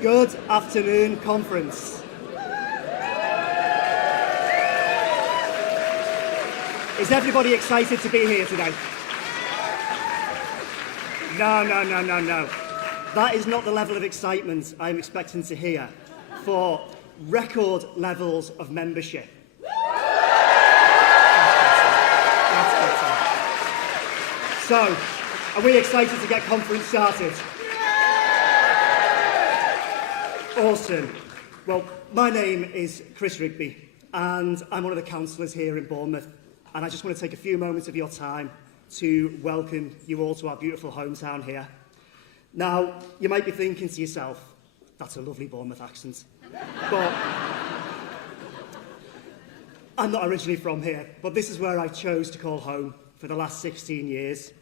Good afternoon, conference. Is everybody excited to be here today? No. That is not the level of excitement I'm expecting to hear for record levels of membership. That's better. So, are we excited to get conference started? Awesome. Well, my name is Chris Rigby, and I'm one of the councillors here in Bournemouth, and I just want to take a few moments of your time to welcome you all to our beautiful hometown here. Now, you might be thinking to yourself, that's a lovely Bournemouth accent. But I'm not originally from here, but this is where I chose to call home for the last 16 years.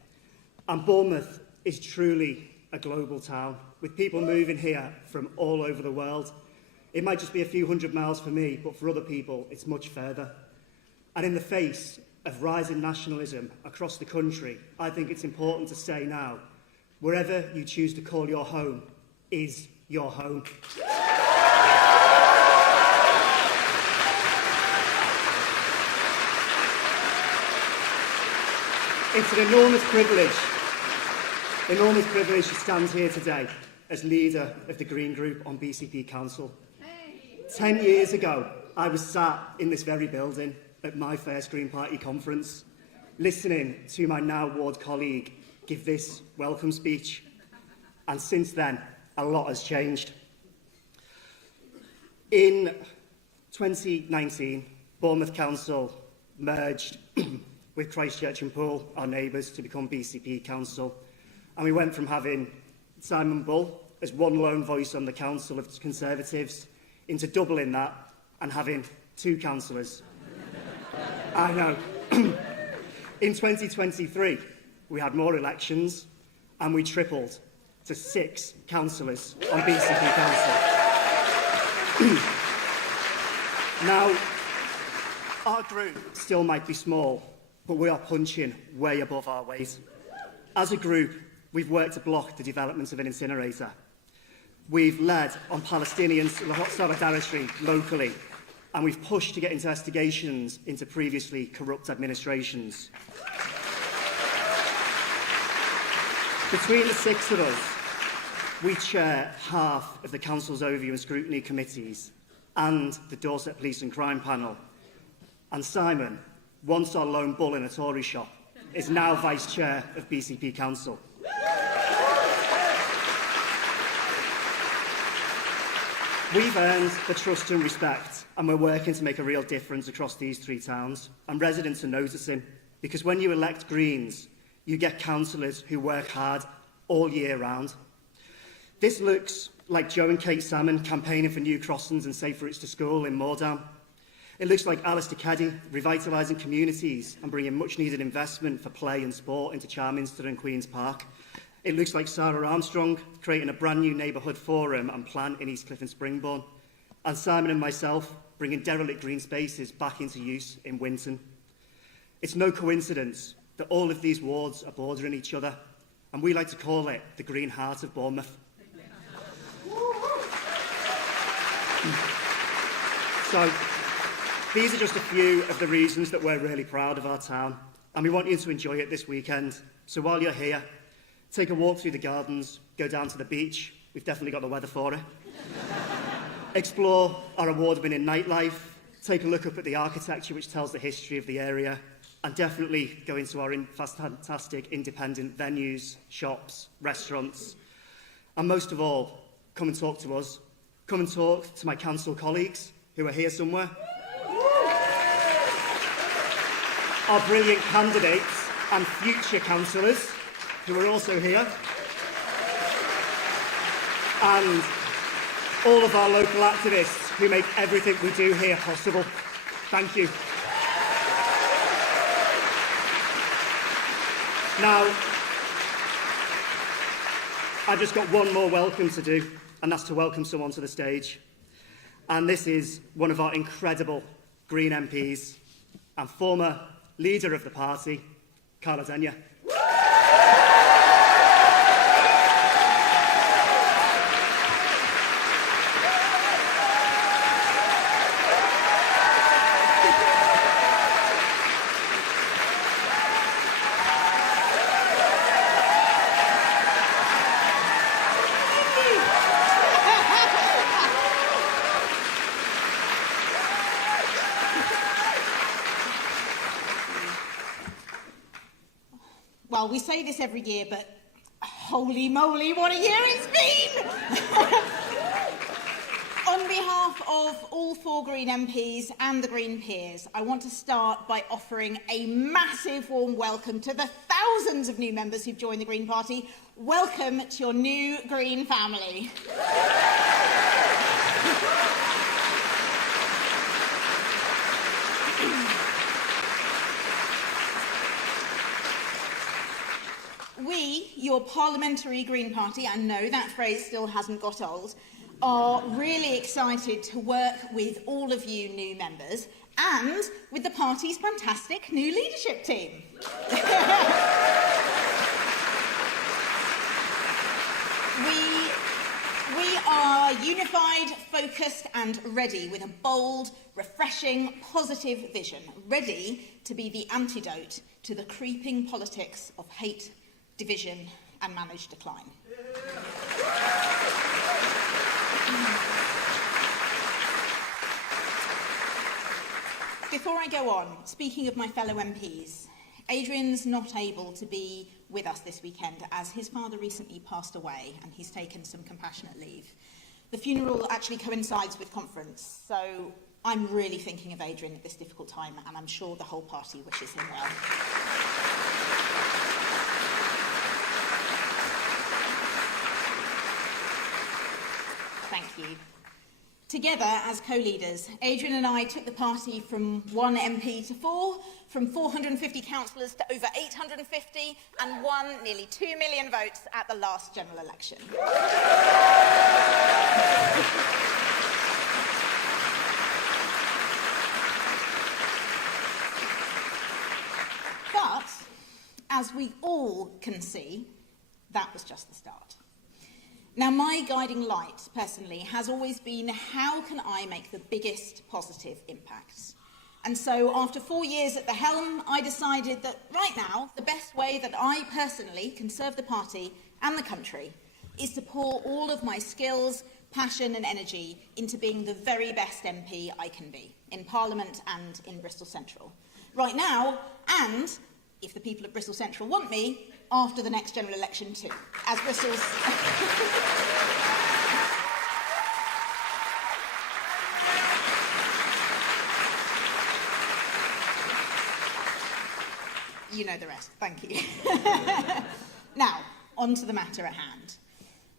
And Bournemouth is truly a global town, with people moving here from all over the world. It might just be a few hundred miles for me, but for other people, it's much further. And in the face of rising nationalism across the country, I think it's important to say now, wherever you choose to call your home is your home. It's an enormous privilege to stand here today as leader of the Green Group on BCP Council. 10 years ago, I was sat in this very building at my first Green Party conference, listening to my now ward colleague give this welcome speech. And since then, a lot has changed. In 2019, Bournemouth Council merged with Christchurch and Poole, our neighbours, to become BCP Council. And we went from having Simon Bull as one lone voice on the Council of Conservatives into doubling that and having two councillors. I know. In 2023, we had more elections and we tripled to 6 councillors on BCP Council. Now, our group still might be small, but we are punching way above our weight. As a group, we've worked to block the development of an incinerator. We've led on Palestinian solidarity locally, and we've pushed to get investigations into previously corrupt administrations. Between the 6 of us, we chair half of the Council's Overview and Scrutiny Committees and the Dorset Police and Crime Panel. And Simon, once our lone bull in a Tory shop, is now Vice Chair of BCP Council. We've earned the trust and respect, and we're working to make a real difference across these 3 towns. And residents are noticing, because when you elect Greens, you get councillors who work hard all year round. This looks like Joe and Kate Salmon campaigning for new crossings and safe routes to school in Moordown. It looks like Alistair Keddy revitalising communities and bringing much-needed investment for play and sport into Charminster and Queen's Park. It looks like Sarah Armstrong creating a brand new neighbourhood forum and plan in Eastcliff and Springbourne. And Simon and myself bringing derelict green spaces back into use in Winton. It's no coincidence that all of these wards are bordering each other, and we like to call it the Green Heart of Bournemouth. So, these are just a few of the reasons that we're really proud of our town, and we want you to enjoy it this weekend. So while you're here, take a walk through the gardens, go down to the beach. We've definitely got the weather for it. Explore our award-winning nightlife. Take a look up at the architecture which tells the history of the area. And definitely go into our fantastic independent venues, shops, restaurants. And most of all, come and talk to us. Come and talk to my council colleagues who are here somewhere. Our brilliant candidates and future councillors who are also here. And all of our local activists who make everything we do here possible. Thank you. Now, I've just got one more welcome to do, and that's to welcome someone to the stage. And this is one of our incredible Green MPs and former leader of the party, Carla Denyer. Well, we say this every year, but holy moly, what a year it's been! On behalf of all 4 Green MPs and the Green peers, I want to start by offering a massive warm welcome to the thousands of new members who've joined the Green Party. Welcome to your new Green family. We, your parliamentary Green Party, and no, that phrase still hasn't got old, are really excited to work with all of you new members and with the party's fantastic new leadership team. We are unified, focused and ready with a bold, refreshing, positive vision, ready to be the antidote to the creeping politics of hate, division and managed decline. Before I go on, speaking of my fellow MPs, Adrian's not able to be with us this weekend as his father recently passed away and he's taken some compassionate leave. The funeral actually coincides with conference, so I'm really thinking of Adrian at this difficult time and I'm sure the whole party wishes him well. Thank you. Together, as co-leaders, Adrian and I took the party from 1 MP to 4, from 450 councillors to over 850, and won nearly 2 million votes at the last general election. But, as we all can see, that was just the start. Now, my guiding light, personally, has always been how can I make the biggest positive impact? And so, after 4 years at the helm, I decided that right now, the best way that I personally can serve the party and the country is to pour all of my skills, passion and energy into being the very best MP I can be, in Parliament and in Bristol Central. Right now, and, if the people of Bristol Central want me, after the next general election too, as Bristol's... You know the rest, thank you. Now, on to the matter at hand.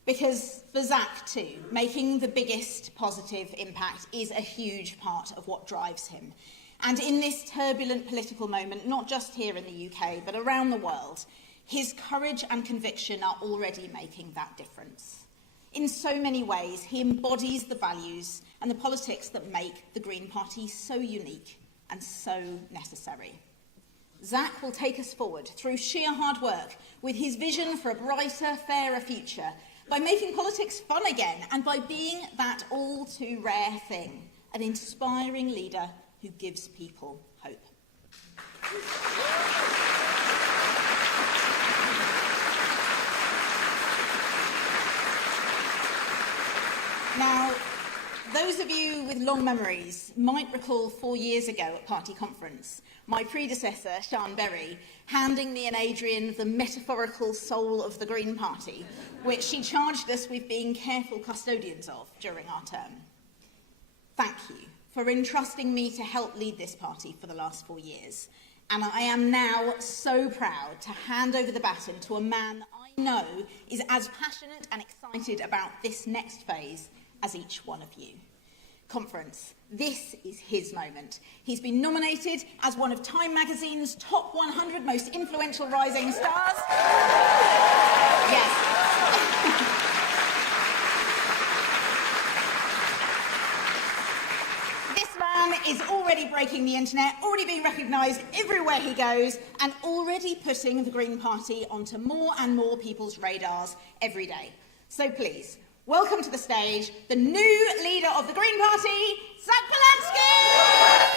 Because for Zack too, making the biggest positive impact is a huge part of what drives him. And in this turbulent political moment, not just here in the UK, but around the world, his courage and conviction are already making that difference. In so many ways, he embodies the values and the politics that make the Green Party so unique and so necessary. Zack will take us forward through sheer hard work with his vision for a brighter, fairer future, by making politics fun again and by being that all too rare thing, an inspiring leader who gives people hope. Now, those of you with long memories might recall 4 years ago at party conference, my predecessor, Sian Berry, handing me and Adrian the metaphorical soul of the Green Party, which she charged us with being careful custodians of during our term. Thank you for entrusting me to help lead this party for the last 4 years. And I am now so proud to hand over the baton to a man I know is as passionate and excited about this next phase as each one of you. Conference, this is his moment. He's been nominated as one of Time magazine's top 100 most influential rising stars. Yes. This man is already breaking the internet, already being recognised everywhere he goes, and already putting the Green Party onto more and more people's radars every day. So please, welcome to the stage, the new leader of the Green Party, Zack Polanski!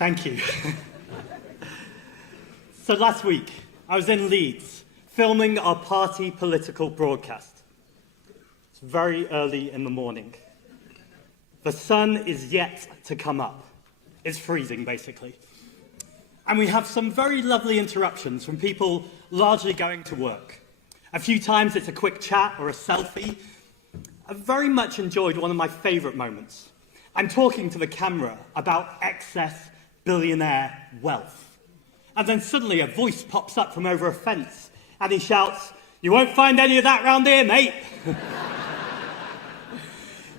Thank you. So last week, I was in Leeds, filming our party political broadcast. It's very early in the morning. The sun is yet to come up. It's freezing, basically. And we have some very lovely interruptions from people largely going to work. A few times it's a quick chat or a selfie. I very much enjoyed one of my favourite moments. I'm talking to the camera about excess billionaire wealth. And then suddenly a voice pops up from over a fence and he shouts, "You won't find any of that round here, mate."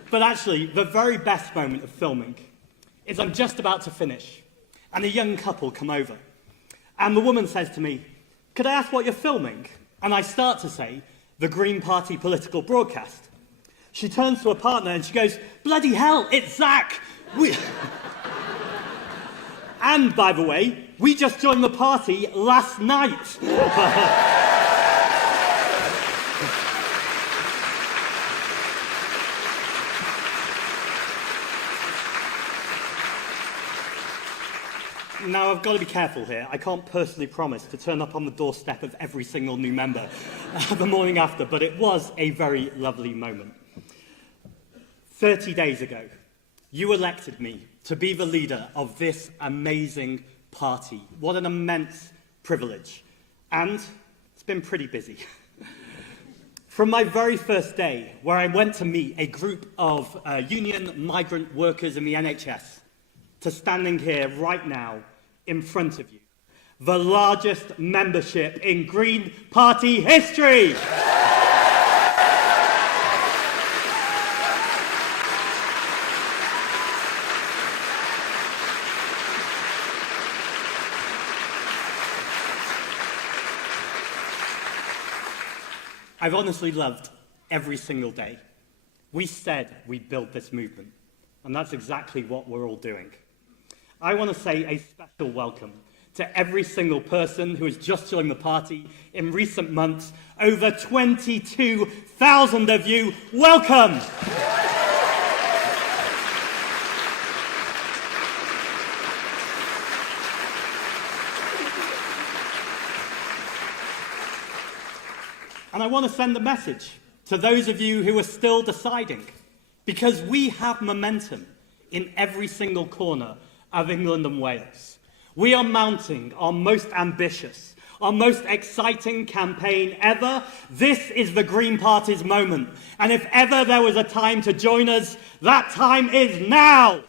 But actually, the very best moment of filming is I'm just about to finish and a young couple come over. And the woman says to me, "Could I ask what you're filming?" And I start to say, "The Green Party political broadcast." She turns to her partner and she goes, "Bloody hell, it's Zack!" And, by the way, we just joined the party last night. Now, I've got to be careful here. I can't personally promise to turn up on the doorstep of every single new member the morning after, but it was a very lovely moment. 30 days ago, you elected me to be the leader of this amazing party. What an immense privilege. And it's been pretty busy. From my very first day, where I went to meet a group of union migrant workers in the NHS, to standing here right now in front of you, the largest membership in Green Party history. I've honestly loved every single day. We said we'd build this movement, and that's exactly what we're all doing. I want to say a special welcome to every single person who has just joined the party in recent months. Over 22,000 of you, welcome! And I want to send a message to those of you who are still deciding, because we have momentum in every single corner of England and Wales. We are mounting our most ambitious, our most exciting campaign ever. This is the Green Party's moment. And if ever there was a time to join us, that time is now.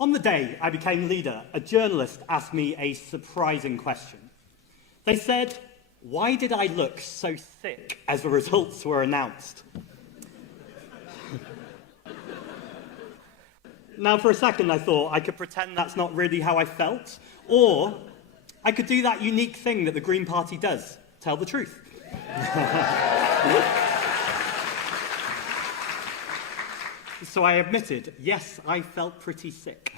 On the day I became leader, a journalist asked me a surprising question. They said, "Why did I look so sick as the results were announced?" Now, for a second, I thought I could pretend that's not really how I felt, or I could do that unique thing that the Green Party does, tell the truth. So I admitted, yes, I felt pretty sick.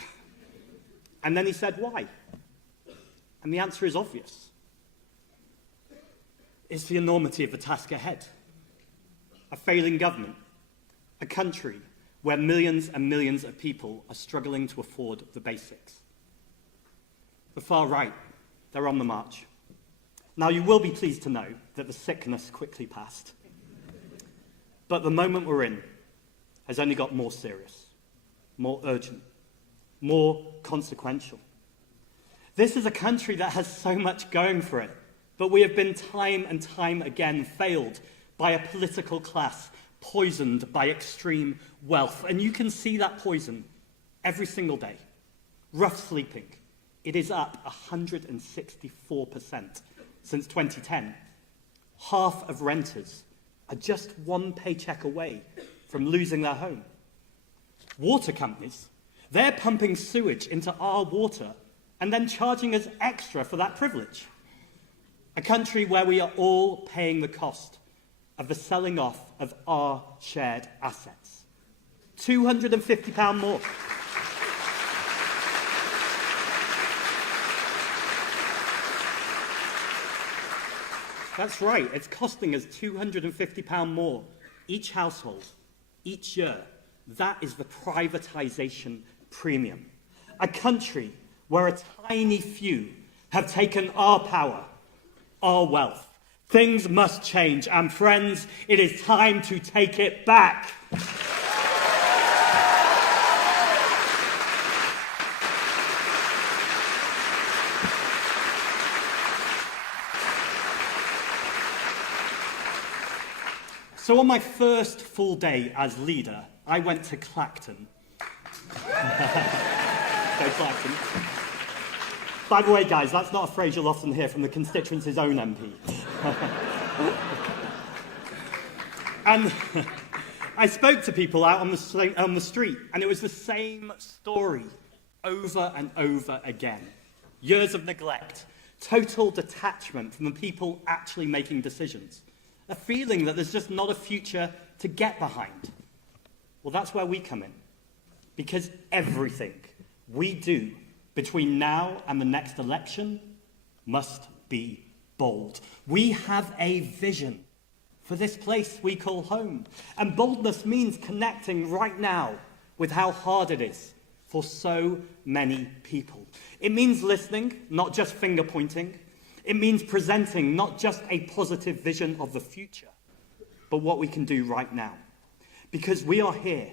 And then he said, "Why?" And the answer is obvious. It's the enormity of the task ahead. A failing government, a country where millions and millions of people are struggling to afford the basics. The far right, they're on the march. Now, you will be pleased to know that the sickness quickly passed. But the moment we're in has only got more serious, more urgent, more consequential. This is a country that has so much going for it, but we have been time and time again failed by a political class poisoned by extreme wealth. And you can see that poison every single day. Rough sleeping, it is up 164% since 2010. Half of renters are just one paycheck away from losing their home. Water companies, they're pumping sewage into our water and then charging us extra for that privilege. A country where we are all paying the cost of the selling off of our shared assets. £250 more. That's right, it's costing us £250 more each household, each year. That is the privatisation premium. A country where a tiny few have taken our power, our wealth. Things must change, and friends, it is time to take it back. So on my first full day as leader, I went to Clacton. Go Clacton. By the way, guys, that's not a phrase you'll often hear from the constituency's own MP. And I spoke to people out on the street, and it was the same story over and over again. Years of neglect, total detachment from the people actually making decisions, a feeling that there's just not a future to get behind. Well, that's where we come in, because everything we do between now and the next election must be bold. We have a vision for this place we call home. And boldness means connecting right now with how hard it is for so many people. It means listening, not just finger pointing. It means presenting not just a positive vision of the future, but what we can do right now. Because we are here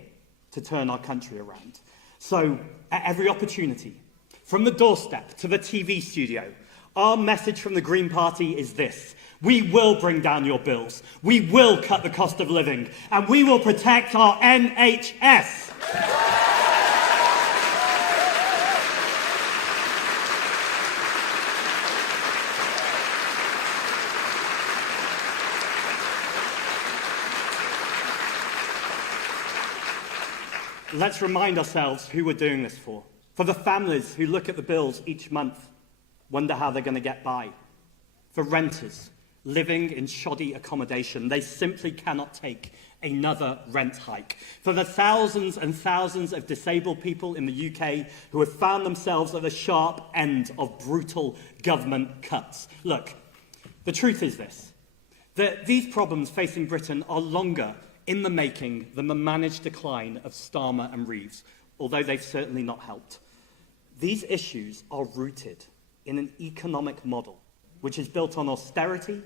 to turn our country around. So, at every opportunity, from the doorstep to the TV studio, our message from the Green Party is this: we will bring down your bills, we will cut the cost of living, and we will protect our NHS. Let's remind ourselves who we're doing this for. For the families who look at the bills each month, wonder how they're going to get by. For renters living in shoddy accommodation, they simply cannot take another rent hike. For the thousands and thousands of disabled people in the UK who have found themselves at the sharp end of brutal government cuts. Look, the truth is this, that these problems facing Britain are longer in the making than the managed decline of Starmer and Reeves, although they've certainly not helped. These issues are rooted in an economic model which is built on austerity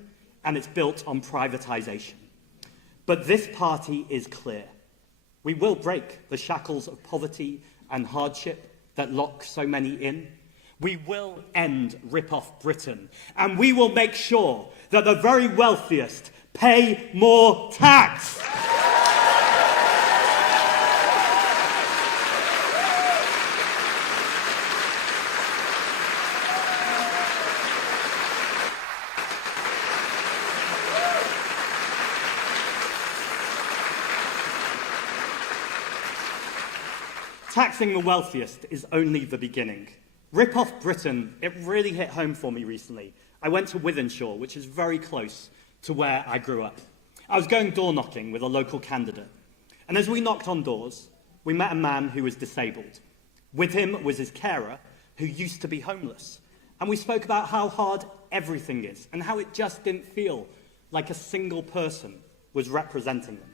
and it's built on privatisation. But this party is clear. We will break the shackles of poverty and hardship that lock so many in. We will end Rip-Off Britain, and we will make sure that the very wealthiest pay more tax. Taxing the wealthiest is only the beginning. Rip-Off Britain, it really hit home for me recently. I went to Wythenshawe, which is very close to where I grew up. I was going door knocking with a local candidate. And as we knocked on doors, we met a man who was disabled. With him was his carer, who used to be homeless. And we spoke about how hard everything is and how it just didn't feel like a single person was representing them.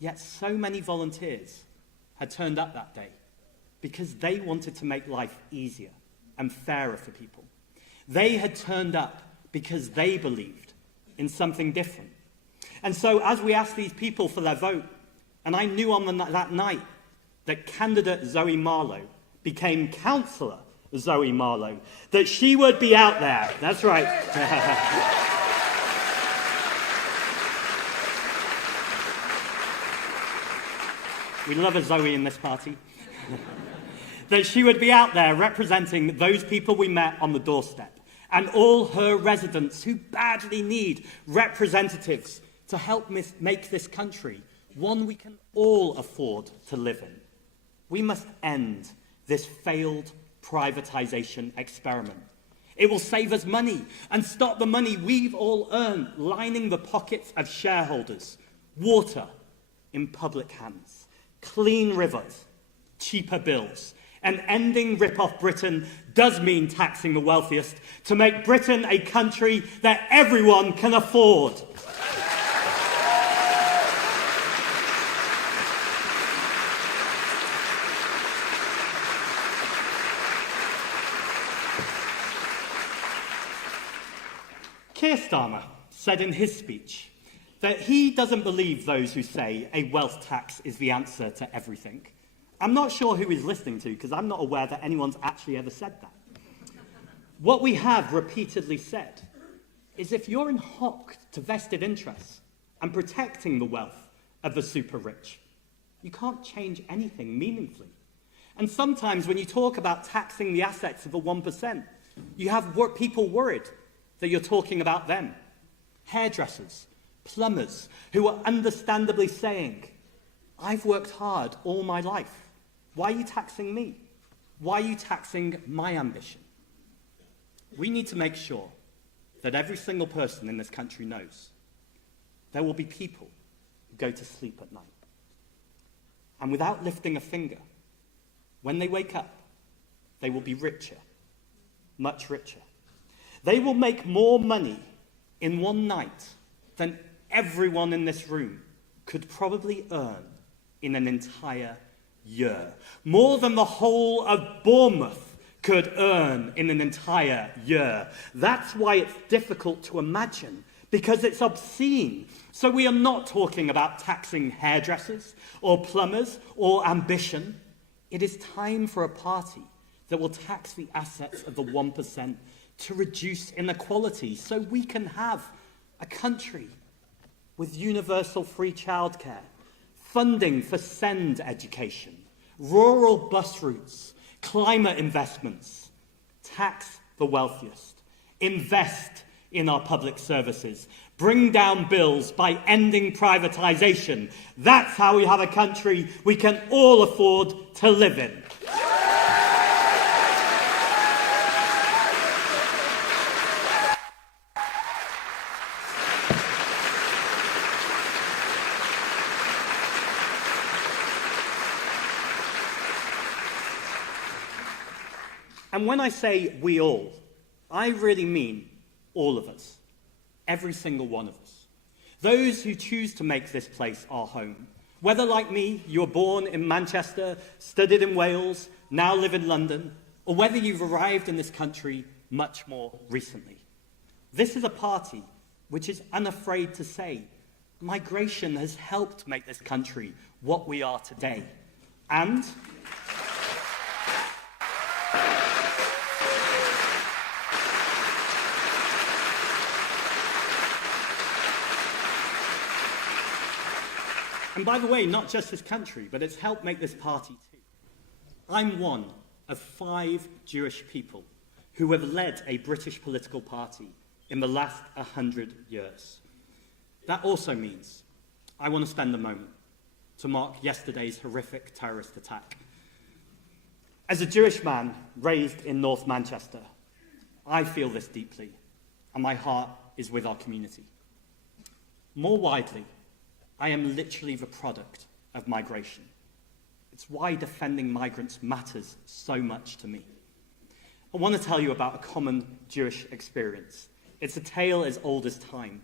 Yet so many volunteers had turned up that day because they wanted to make life easier and fairer for people. They had turned up because they believed in something different. And so as we asked these people for their vote, and I knew on that night that candidate Zoe Marlowe became councillor Zoe Marlowe, that she would be out there. That's right. We love a Zoe in this party. That she would be out there representing those people we met on the doorstep and all her residents who badly need representatives to help make this country one we can all afford to live in. We must end this failed privatisation experiment. It will save us money and stop the money we've all earned lining the pockets of shareholders. Water in public hands, clean rivers, cheaper bills, And ending rip-off Britain does mean taxing the wealthiest to make Britain a country that everyone can afford. Keir Starmer said in his speech that he doesn't believe those who say a wealth tax is the answer to everything. I'm not sure who he's listening to, because I'm not aware that anyone's actually ever said that. What we have repeatedly said is if you're in hock to vested interests and protecting the wealth of the super rich, you can't change anything meaningfully. And sometimes when you talk about taxing the assets of the 1%, you have people worried that you're talking about them. Hairdressers, plumbers, who are understandably saying, I've worked hard all my life. Why are you taxing me? Why are you taxing my ambition? We need to make sure that every single person in this country knows there will be people who go to sleep at night. And without lifting a finger, when they wake up, they will be richer, much richer. They will make more money in one night than everyone in this room could probably earn in an entire year. More than the whole of Bournemouth could earn in an entire year. That's why it's difficult to imagine, because it's obscene. So we are not talking about taxing hairdressers or plumbers or ambition. It is time for a party that will tax the assets of the 1% to reduce inequality so we can have a country with universal free childcare, funding for SEND education, rural bus routes, climate investments, tax the wealthiest, invest in our public services, bring down bills by ending privatisation. That's how we have a country we can all afford to live in. And when I say we all, I really mean all of us, every single one of us. Those who choose to make this place our home. Whether, like me, you were born in Manchester, studied in Wales, now live in London, or whether you've arrived in this country much more recently. This is a party which is unafraid to say migration has helped make this country what we are today. And by the way, not just this country, but it's helped make this party too. I'm one of 5 Jewish people who have led a British political party in the last 100 years. That also means I want to spend a moment to mark yesterday's horrific terrorist attack. As a Jewish man raised in North Manchester, I feel this deeply, and my heart is with our community. More widely, I am literally the product of migration. It's why defending migrants matters so much to me. I want to tell you about a common Jewish experience. It's a tale as old as time.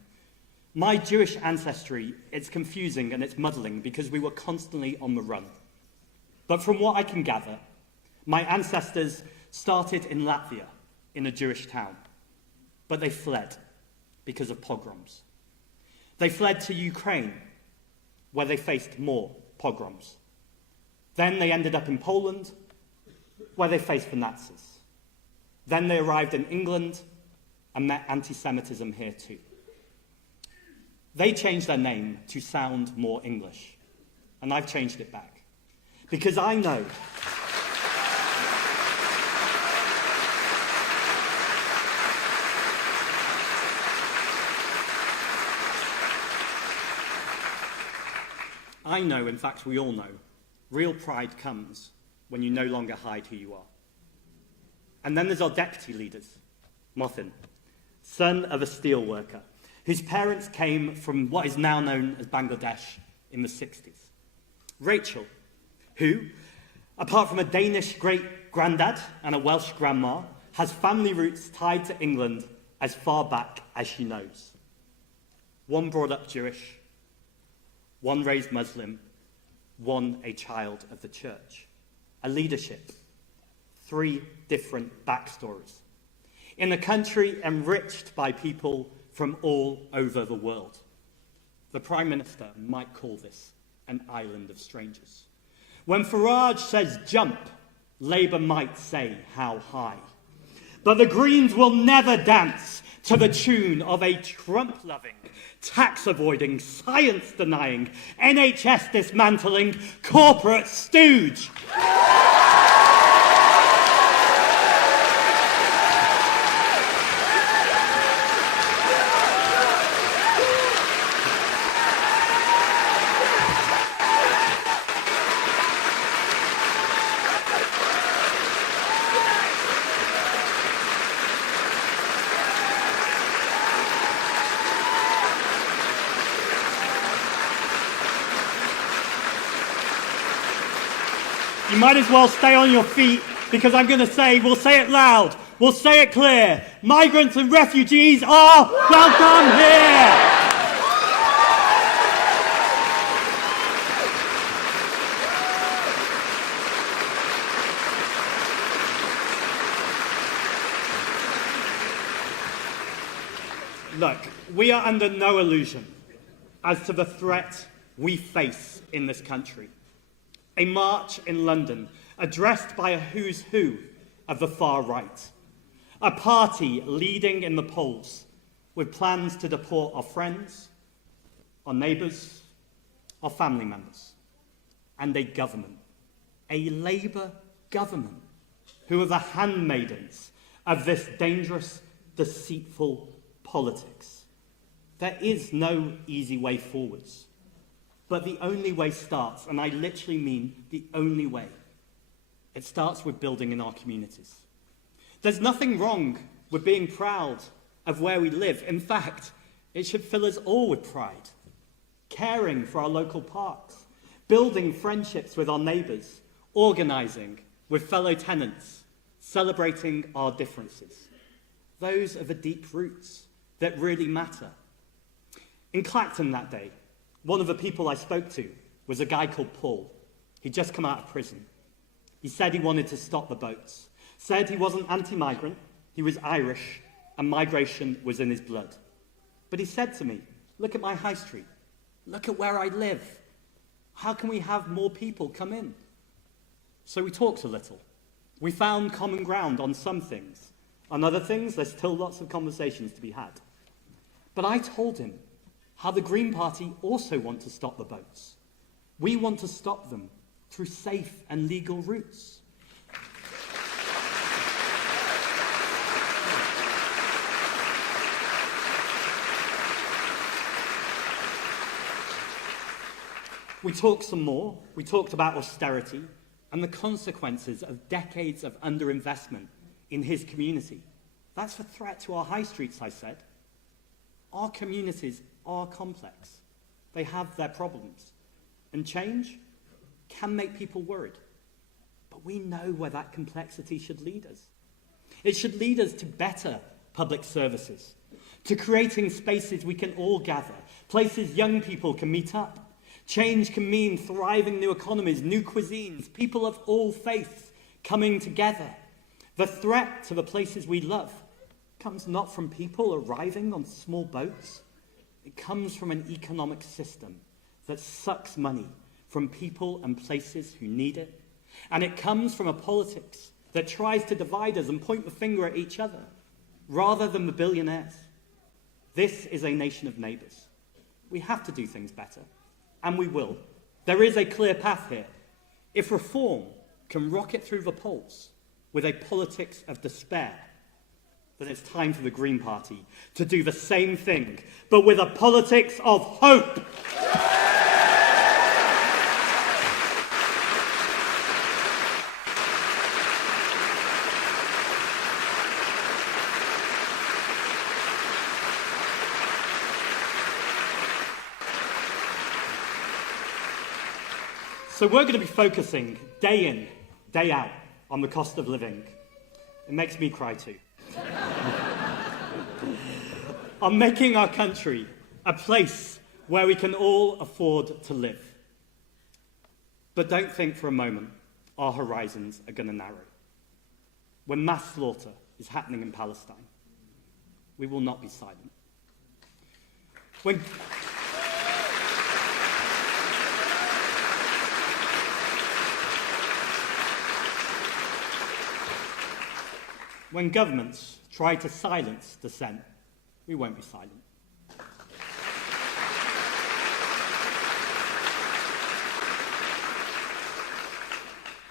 My Jewish ancestry, it's confusing and it's muddling because we were constantly on the run. But from what I can gather, my ancestors started in Latvia, in a Jewish town. But they fled because of pogroms. They fled to Ukraine, where they faced more pogroms. Then they ended up in Poland, where they faced the Nazis. Then they arrived in England and met anti-Semitism here too. They changed their name to sound more English, and I've changed it back. Because I know in fact we all know, real pride comes when you no longer hide who you are. And then there's our deputy leaders, Mothin, son of a steel worker, whose parents came from what is now known as Bangladesh in the 60s. Rachel, who, Apart from a Danish great-granddad and a Welsh grandma, has family roots tied to England as far back as she knows. One brought up Jewish, one raised Muslim, one a child of the church. A leadership, 3 different backstories. In a country enriched by people from all over the world. The Prime Minister might call this an island of strangers. When Farage says jump, Labour might say how high. But the Greens will never dance to the tune of a Trump-loving, tax-avoiding, science-denying, NHS-dismantling corporate stooge. You might as well stay on your feet, because I'm going to say, we'll say it loud, we'll say it clear, migrants and refugees are welcome here! Look, we are under no illusion as to the threat we face in this country. A march in London addressed by a who's who of the far right. A party leading in the polls with plans to deport our friends, our neighbours, our family members. And a government, a Labour government, who are the handmaidens of this dangerous, deceitful politics. There is no easy way forwards. But the only way starts, and I literally mean the only way, it starts with building in our communities. There's nothing wrong with being proud of where we live. In fact, it should fill us all with pride. Caring for our local parks, building friendships with our neighbours, organising with fellow tenants, celebrating our differences. Those are the deep roots that really matter. In Clacton that day, one of the people I spoke to was a guy called Paul. He'd just come out of prison. He said he wanted to stop the boats. Said he wasn't anti-migrant, he was Irish, and migration was in his blood. But he said to me, look at my high street. Look at where I live. How can we have more people come in? So we talked a little. We found common ground on some things. On other things, there's still lots of conversations to be had. But I told him how the Green Party also want to stop the boats. We want to stop them through safe and legal routes. We talked some more. We talked about austerity and the consequences of decades of underinvestment in his community. That's a threat to our high streets, I said. Our communities are complex. They have their problems. And change can make people worried. But we know where that complexity should lead us. It should lead us to better public services, to creating spaces we can all gather, places young people can meet up. Change can mean thriving new economies, new cuisines, people of all faiths coming together. The threat to the places we love comes not from people arriving on small boats. It comes from an economic system that sucks money from people and places who need it. And it comes from a politics that tries to divide us and point the finger at each other, rather than the billionaires. This is a nation of neighbours. We have to do things better, and we will. There is a clear path here. If reform can rocket through the polls with a politics of despair, then it's time for the Green Party to do the same thing, but with a politics of hope. So we're going to be focusing day in day out on the cost of living. It makes me cry too. On making our country a place where we can all afford to live. But don't think for a moment our horizons are going to narrow. When mass slaughter is happening in Palestine, we will not be silent. When governments try to silence dissent, we won't be silent.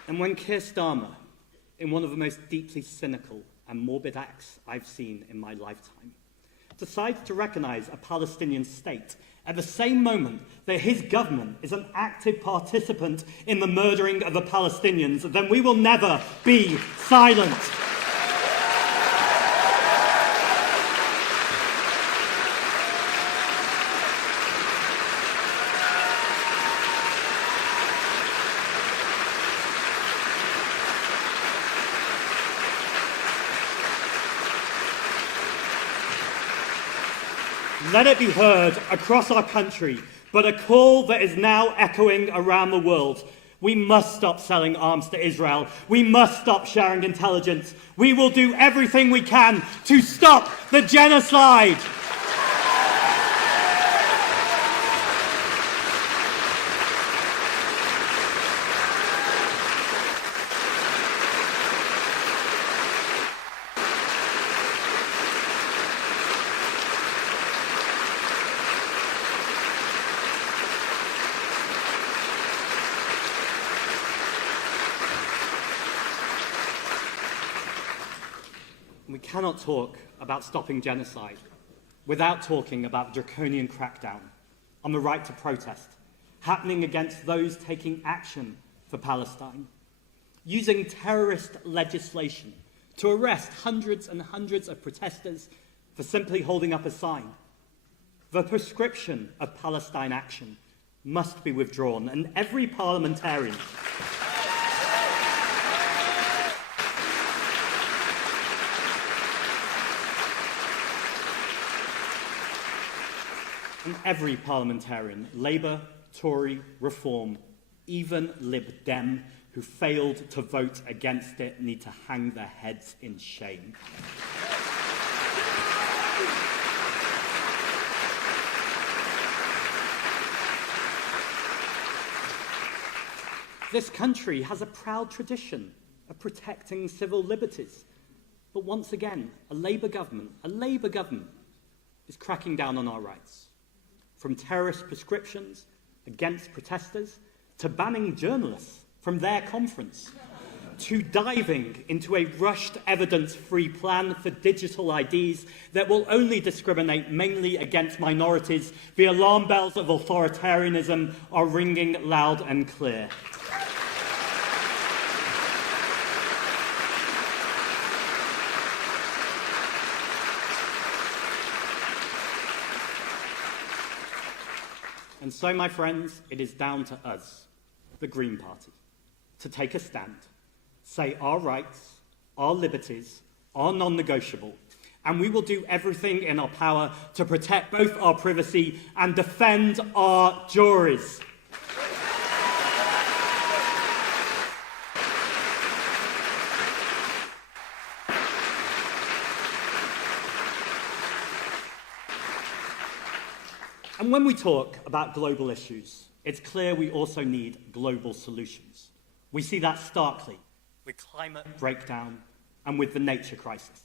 And when Keir Starmer, in one of the most deeply cynical and morbid acts I've seen in my lifetime, decides to recognise a Palestinian state at the same moment that his government is an active participant in the murdering of the Palestinians, then we will never be silent. Let it be heard across our country, but a call that is now echoing around the world. We must stop selling arms to Israel. We must stop sharing intelligence. We will do everything we can to stop the genocide. We cannot talk about stopping genocide without talking about the draconian crackdown on the right to protest happening against those taking action for Palestine, using terrorist legislation to arrest hundreds and hundreds of protesters for simply holding up a sign. The prescription of Palestine action must be withdrawn, and every parliamentarian Labour, Tory, Reform, even Lib Dem, who failed to vote against it, need to hang their heads in shame. This country has a proud tradition of protecting civil liberties. But once again, a Labour government is cracking down on our rights. From terrorist prescriptions against protesters, to banning journalists from their conference, to diving into a rushed evidence-free plan for digital IDs that will only discriminate mainly against minorities, the alarm bells of authoritarianism are ringing loud and clear. And so, my friends, it is down to us, the Green Party, to take a stand, say our rights, our liberties, are non-negotiable, and we will do everything in our power to protect both our privacy and defend our juries. And when we talk about global issues, it's clear we also need global solutions. We see that starkly with climate breakdown and with the nature crisis.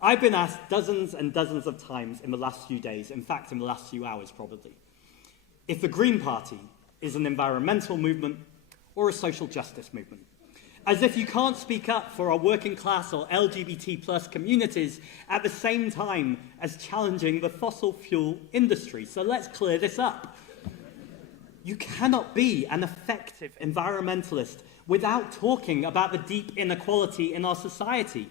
I've been asked dozens and dozens of times in the last few days, in fact in the last few hours probably, if the Green Party is an environmental movement or a social justice movement. As if you can't speak up for our working class or LGBT plus communities at the same time as challenging the fossil fuel industry. So let's clear this up. You cannot be an effective environmentalist without talking about the deep inequality in our society.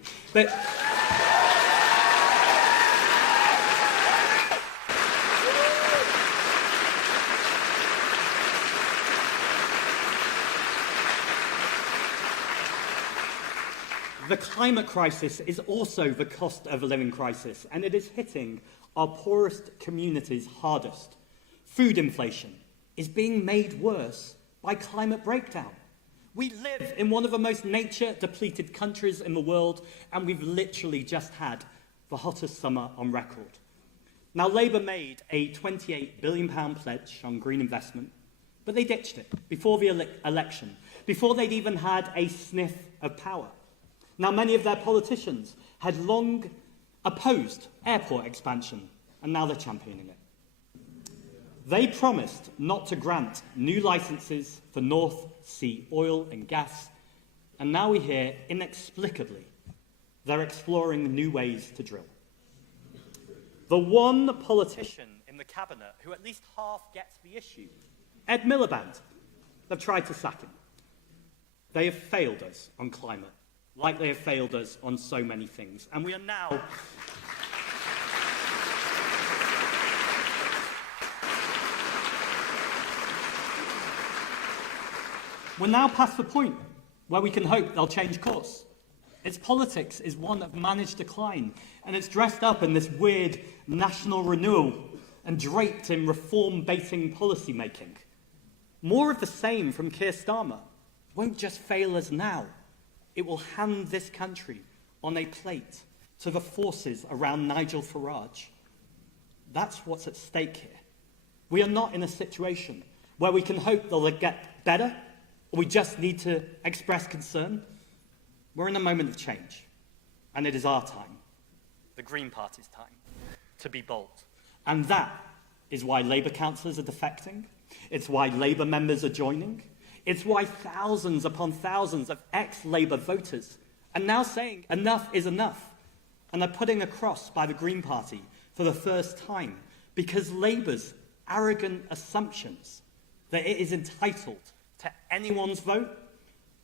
The climate crisis is also the cost of a living crisis, and it is hitting our poorest communities hardest. Food inflation is being made worse by climate breakdown. We live in one of the most nature-depleted countries in the world, and we've literally just had the hottest summer on record. Now, Labour made a £28 billion pledge on green investment, but they ditched it before the election, before they'd even had a sniff of power. Now, many of their politicians had long opposed airport expansion, and now they're championing it. They promised not to grant new licences for North Sea oil and gas, and now we hear, inexplicably, they're exploring new ways to drill. The one politician in the cabinet who at least half gets the issue, Ed Miliband, they've tried to sack him. They have failed us on climate, like they have failed us on so many things. And we are now... We're now past the point where we can hope they'll change course. Its politics is one of managed decline, and it's dressed up in this weird national renewal and draped in reform-baiting policy making. More of the same from Keir Starmer won't just fail us now. It will hand this country on a plate to the forces around Nigel Farage. That's what's at stake here. We are not in a situation where we can hope they'll get better, or we just need to express concern. We're in a moment of change, and it is our time, the Green Party's time, to be bold. And that is why Labour councillors are defecting. It's why Labour members are joining. It's why thousands upon thousands of ex-Labour voters are now saying enough is enough, and are putting a cross by the Green Party for the first time, because Labour's arrogant assumptions that it is entitled to anyone's vote,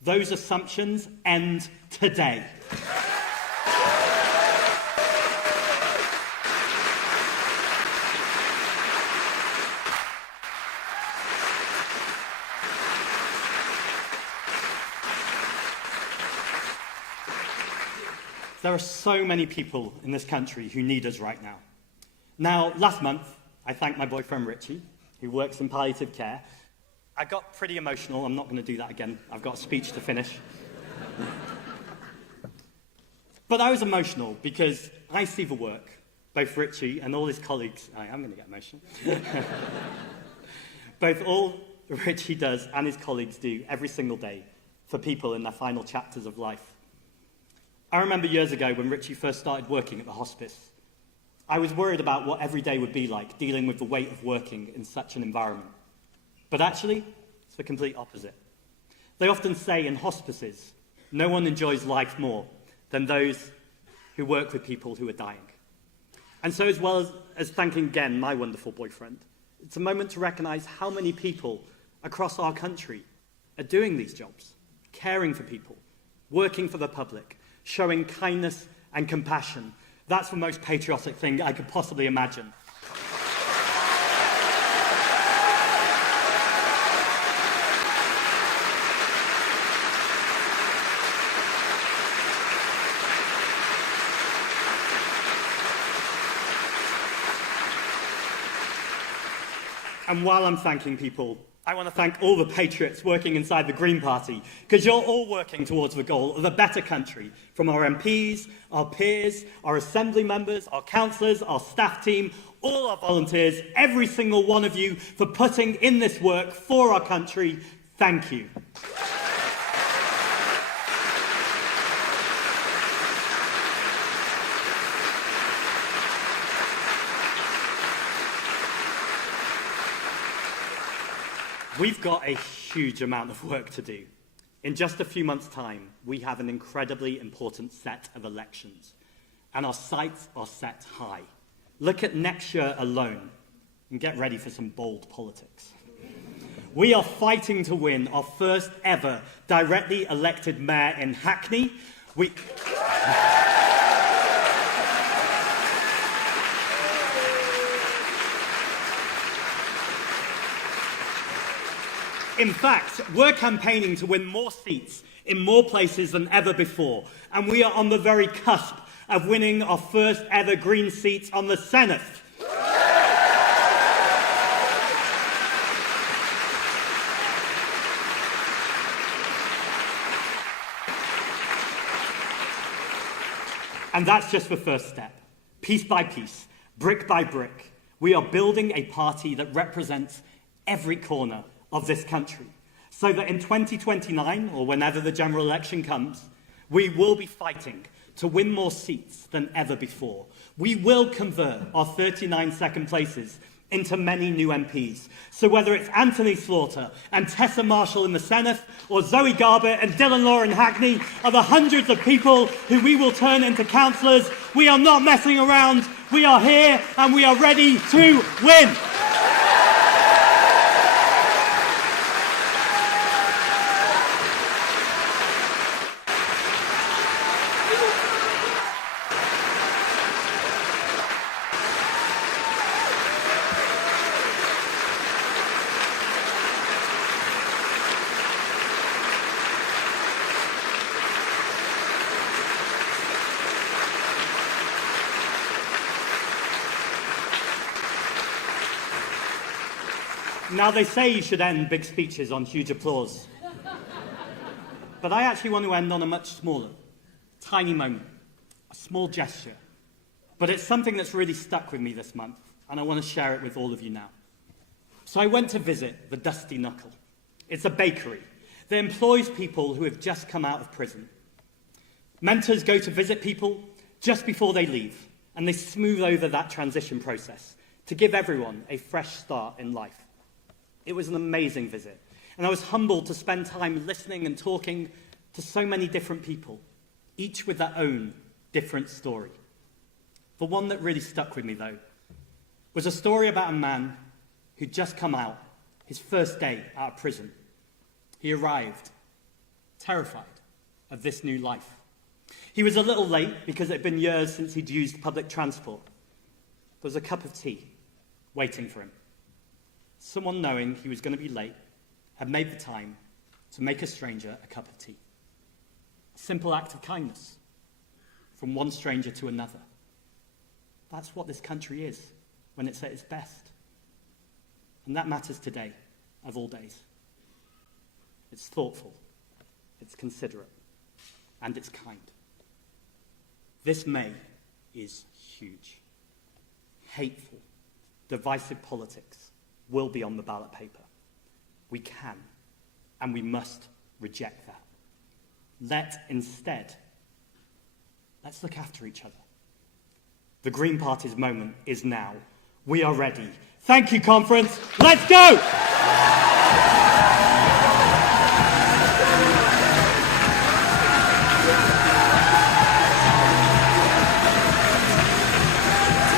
those assumptions end today. There are so many people in this country who need us right now. Now, last month, I thanked my boyfriend Richie, who works in palliative care. I got pretty emotional. I'm not going to do that again. I've got a speech to finish. But I was emotional because I see the work, both Richie and all his colleagues. I'm going to get emotional. Both all Richie does and his colleagues do every single day for people in their final chapters of life. I remember years ago when Richie first started working at the hospice. I was worried about what every day would be like, dealing with the weight of working in such an environment. But actually, it's the complete opposite. They often say in hospices, no one enjoys life more than those who work with people who are dying. And so as well as thanking again my wonderful boyfriend, it's a moment to recognise how many people across our country are doing these jobs, caring for people, working for the public, showing kindness and compassion. That's the most patriotic thing I could possibly imagine. And while I'm thanking people, I want to thank all the patriots working inside the Green Party, because you're all working towards the goal of a better country, from our MPs, our peers, our assembly members, our councillors, our staff team, all our volunteers, every single one of you for putting in this work for our country. Thank you. We've got a huge amount of work to do. In just a few months' time, we have an incredibly important set of elections, and our sights are set high. Look at next year alone, and get ready for some bold politics. We are fighting to win our first ever directly elected mayor in Hackney. In fact, we're campaigning to win more seats in more places than ever before, and we are on the very cusp of winning our first ever Green seats on the Senate. And that's just the first step. Piece by piece, brick by brick, we are building a party that represents every corner of this country, so that in 2029, or whenever the general election comes, we will be fighting to win more seats than ever before. We will convert our 39 second places into many new MPs. So whether it's Anthony Slaughter and Tessa Marshall in the Senate, or Zoe Garbett and Dylan Law in Hackney, are the hundreds of people who we will turn into councillors, we are not messing around. We are here and we are ready to win. Now, they say you should end big speeches on huge applause. But I actually want to end on a much smaller, tiny moment, a small gesture. But it's something that's really stuck with me this month, and I want to share it with all of you now. So I went to visit the Dusty Knuckle. It's a bakery that employs people who have just come out of prison. Mentors go to visit people just before they leave, and they smooth over that transition process to give everyone a fresh start in life. It was an amazing visit, and I was humbled to spend time listening and talking to so many different people, each with their own different story. The one that really stuck with me, though, was a story about a man who'd just come out, his first day out of prison. He arrived, terrified of this new life. He was a little late because it had been years since he'd used public transport. There was a cup of tea waiting for him. Someone, knowing he was going to be late, had made the time to make a stranger a cup of tea. A simple act of kindness from one stranger to another. That's what this country is when it's at its best. And that matters today, of all days. It's thoughtful, it's considerate, and it's kind. This May is huge. Hateful, divisive politics will be on the ballot paper. We can and we must reject that. Let's look after each other. The Green Party's moment is now. We are ready. Thank you, conference. Let's go!